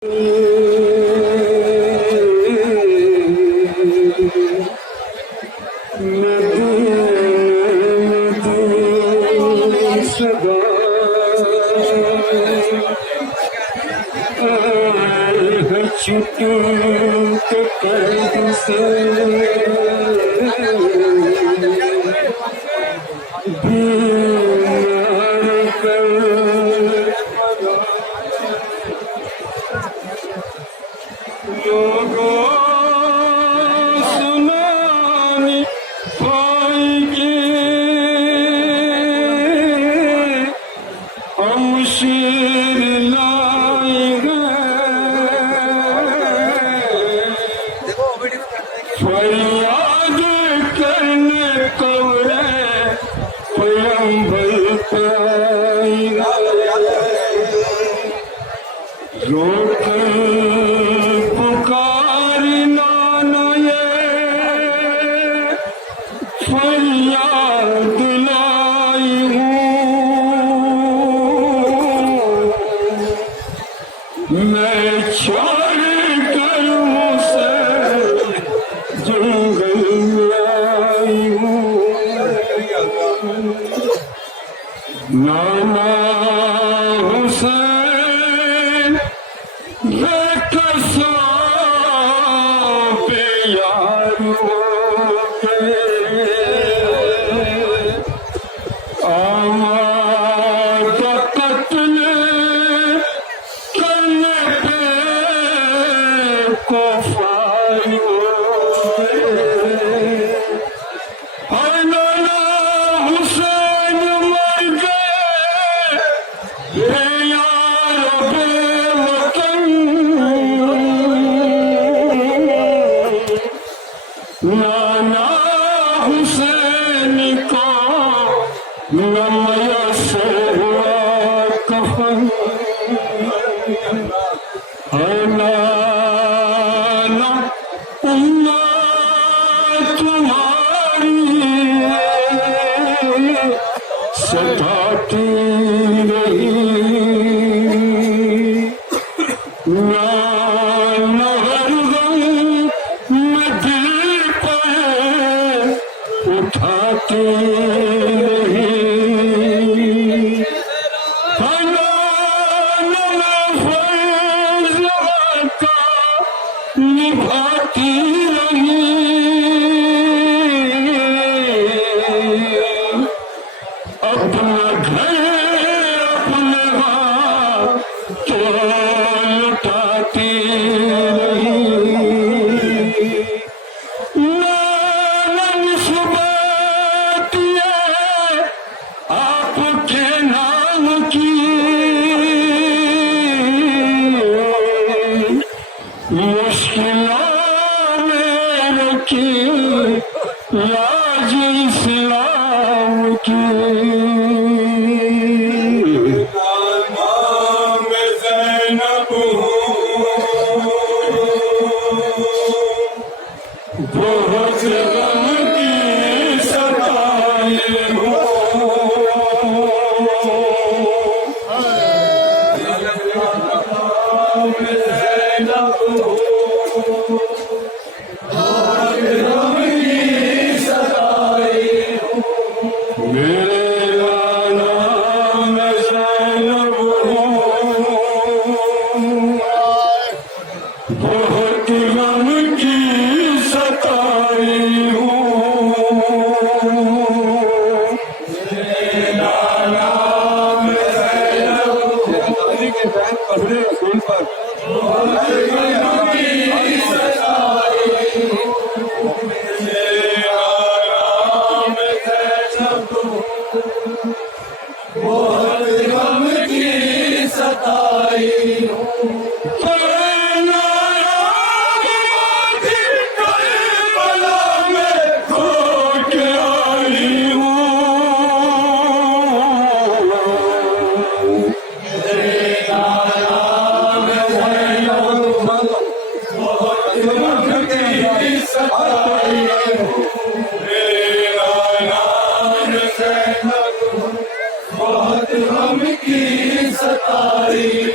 बहुत हम की सताई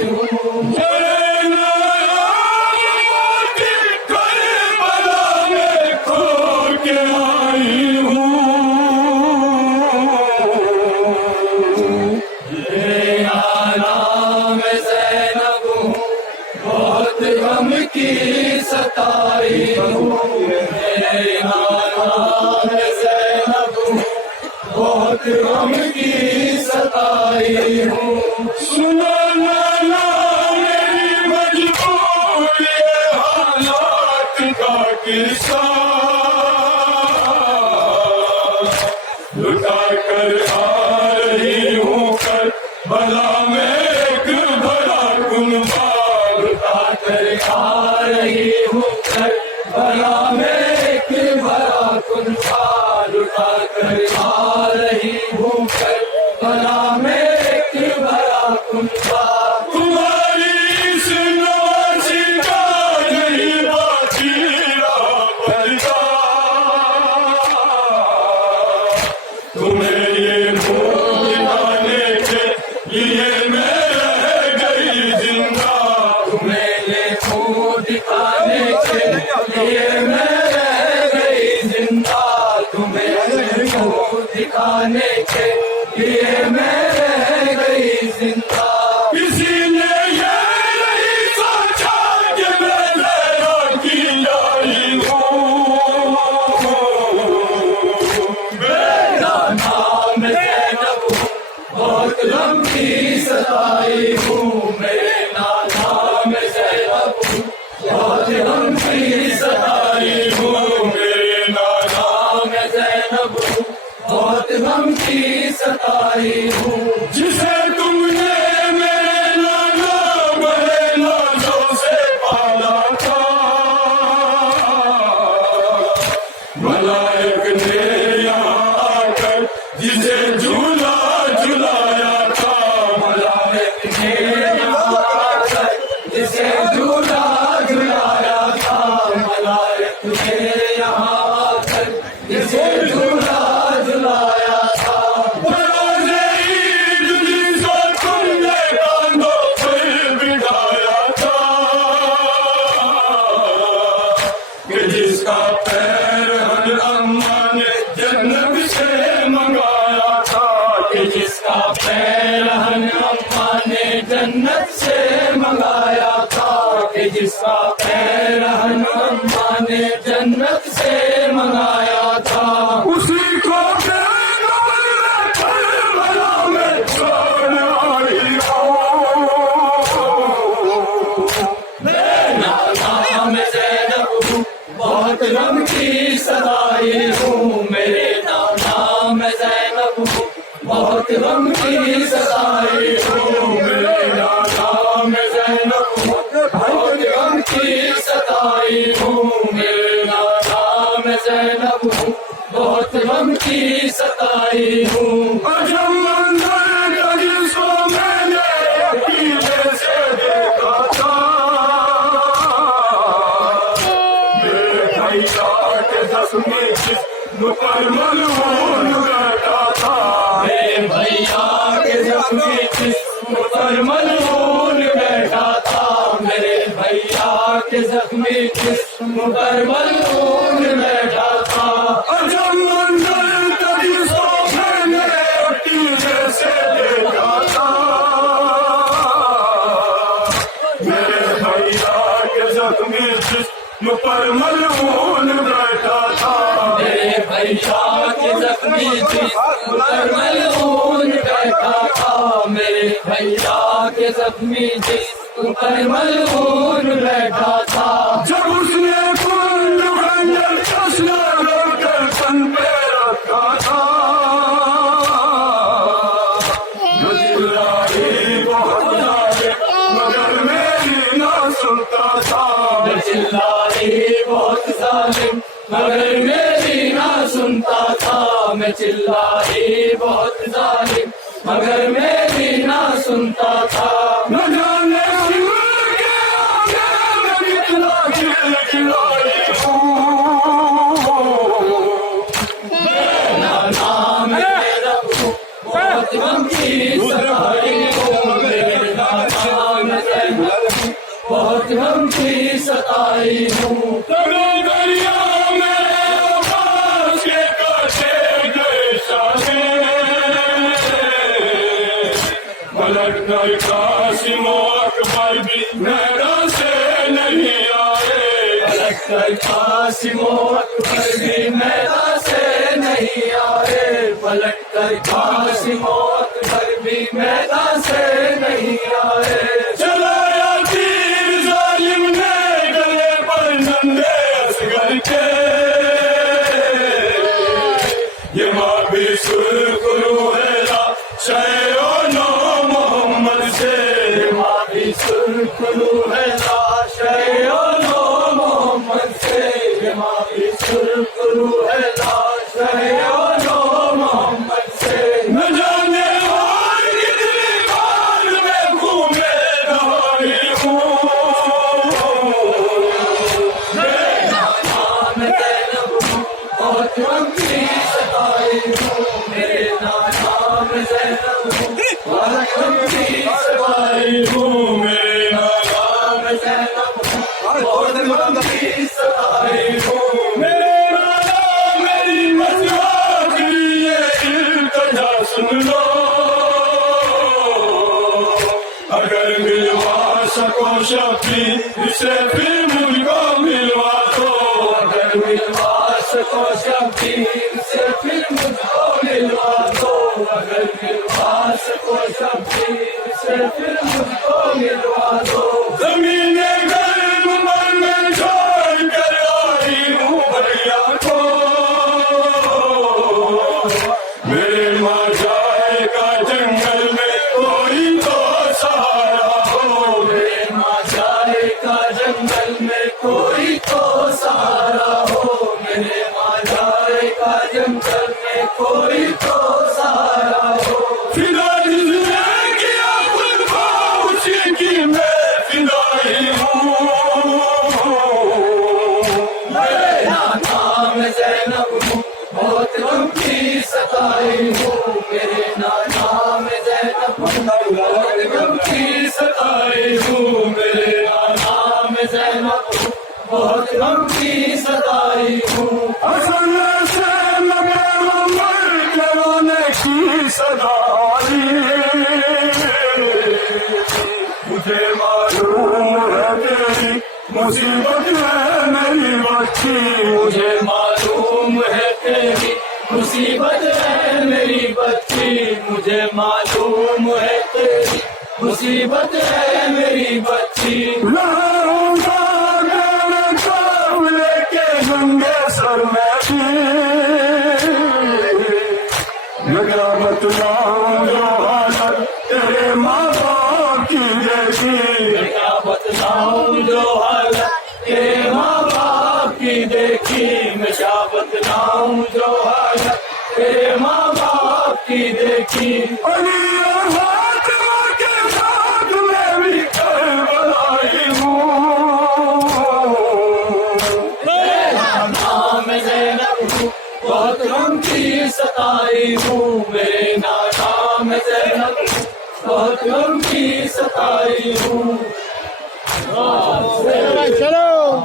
बहुत गम की सताई हूँ मेरे नाम ज़ैनब हूँ, बहुत गम की सताई हूँ। सुनो नाना मेरी मजबूरी हालात का किस्सा, लुटा कर आ रही हूँ कर भला में एक भला कुनबा, लुटा कर आ रही हूँ कर भला में एक भला कुनबा, लुटा कर आ रही हूँ कर भला में एक भला कुनबा। तुम्हारी इस नवाज़ी का नहीं बाकी रहा पर्दा, तुम्हें ये मुँह दिखाने के लिए मैं रह गई जिंदा, तुम्हें ये मुँह दिखाने के लिए मैं रह गई जिंदा, तुम्हें ये मुँह दिखाने के लिए मैं रह गई जिंदा। किसी ने ये नहीं सोचा कि मैं ज़ैनब की आई हूँ, मेरा नाम ज़ैनब हूँ, बहुत गम की सताई हूँ, मेरा नाम ज़ैनब हूँ, बहुत गम की सताई हूँ, मेरा नाम ज़ैनब हूँ, बहुत गम की सताई हूँ। जिसे तुमने मेरे नाना बड़े नाज़ों से पाला था, मलाइक ने यहाँ आकर जिसे झूला झुलाया था, मलाइक ने यहाँ आकर जिसे झूला झुलाया था, मलाइक ने यहाँ आकर जिसे झूला झुलाया था। बरोज़े ईद जिसको तुमने कांधों पर बिठाया था, कि जिसका पैर हर अम्मा ने जन्नत से मंगाया था, कि जिसका पैर हर अम्मा ने जन्नत से मंगाया था, कि जिसका पैर हर अम्मा ने जन्नत से मंगाया था, उसी को करबला में छोड़ आई हूँ। मेरा नाम ज़ैनब हूँ, बहुत गम की सताई हूँ, मेरे नाम ज़ैनब हूँ, बहुत गम की सताई हूँ, मेरा नाम ज़ैनब हूँ, बहुत गम की सताई हूँ, मेरा नाम ज़ैनब हूँ, बहुत गम की सताई हूँ। अजब मंज़र था जिसको मैंने अकीले से देखा था, मेरे भैया के ज़ख्मी जिस्म पर मलून बैठा था, मेरे भैया के ज़ख्मी जिस्म पर मलून बैठा था, मेरे भैया के ज़ख्मी जिस्म पर मलून बैठा था। अजब मंज़र था जिसको मैंने अकीले से देखा था, मेरे भैया के ज़ख्मी जिस्म पर मलून बैठा था, मेरे भैया के ज़ख्मी जिस्म पर मलून बैठा था, मेरे भैया के ज़ख्मी जिस्म पर मलून बैठा था। जब उसने कुल खंजर कसना रोकर तन पे रखा था, चिल्लाई बहुत ज़्यादा मगर मेरी ना सुनता था, चिल्लाई बहुत ज़ालिम मगर मेरी ना सुनता था, मैं चिल्लाई बहुत ज़ालिम मगर मेरी ना सुनता था। न जाने कितना खिलाई हूँ, मेरा नाम ज़ैनब हूँ, बहुत गम की सताई हूँ, मेरा नाम ज़ैनब हूँ, बहुत गम की सताई हूँ। कभी दरिया में आवाज़ के काटे गए शाने, मलक नर कासिम अकबर भी नैना से कर कासिम अकबर भी मैदान से नहीं आए, पलट कर कासिम अकबर भी मैदान से नहीं आए। चलाया तीर जालिम ने गले पर नंदे असगर के, ये माँ भी सुरखरू है लाशो नो मोहम्मद से, ये माँ भी सुरखरू है लाशो नो मोहम्मद से, ये माँ भी सुरखरू है लाशो नो मोहम्मद से। न जाने और कितनी बार मैं घूमे रही हूँ, मेरा नाम ज़ैनब हूँ और तुमकी सताई हूँ, मेरा नाम ज़ैनब हूँ और तुमकी सताई हूँ, मेरा नाम ज़ैनब हूँ और तुमकी सताई हूँ, मेरा नाम मेरी मज़ाक लिए इल्तिजा सुन लो, अगर मिलवा सको शफीर से फिर मुझको मिलवा दो, अगर मिलवा सको शफीर से फिर मुझको मिलवा दो, अगर मिलवा सको शफीर से फिर मुझको मिलवा दो। ज़मीने गर्म मन में छोड़ कर आई हूँ भैया को, मेरे माँ जाएगा जंगल में कोई तो सहारा हो, मेरे माँ जाएगा जंगल में कोई तो सहारा हो, मेरे माँ जाएगा जंगल में कोई तो सहारा हो। फिदा जिसने किया खुद को उसी की मैं फिदाई हूँ, मेरा नाम ज़ैनब हूँ बहुत गमकी सताई हूँ, मेरे नाम ज़ैनब हूँ बहुत गमकी सताई हूँ, मेरे नाम ज़ैनब हूँ बहुत गमकी सताई हूँ। हसन से लगे उमर के रोने की सदा आई, मुझे मालूम है तेरी मुसीबत है मेरी बच्ची, मुझे मालूम है तेरी मुसीबत है मेरी बच्ची, मुझे मालूम है तेरी मुसीबत है मेरी बच्ची। लहरों लेके गंगे सर में लगा बतलाऊं जो हालत तेरे माँ बाप की देखी, लगा बतलाऊं जो हालत तेरे माँ बाप की देखी, मैं क्या बतलाऊं जो हालत तेरे माँ बाप की देखी। अली और फातिमा के साथ मैं भी करबलाई हूँ, मेरा नाम ज़ैनब हूँ बहुत गमकी सताई हूँ, मेरे नाम ज़ैनब हूँ बहुत गमकी सताई हूँ। चलो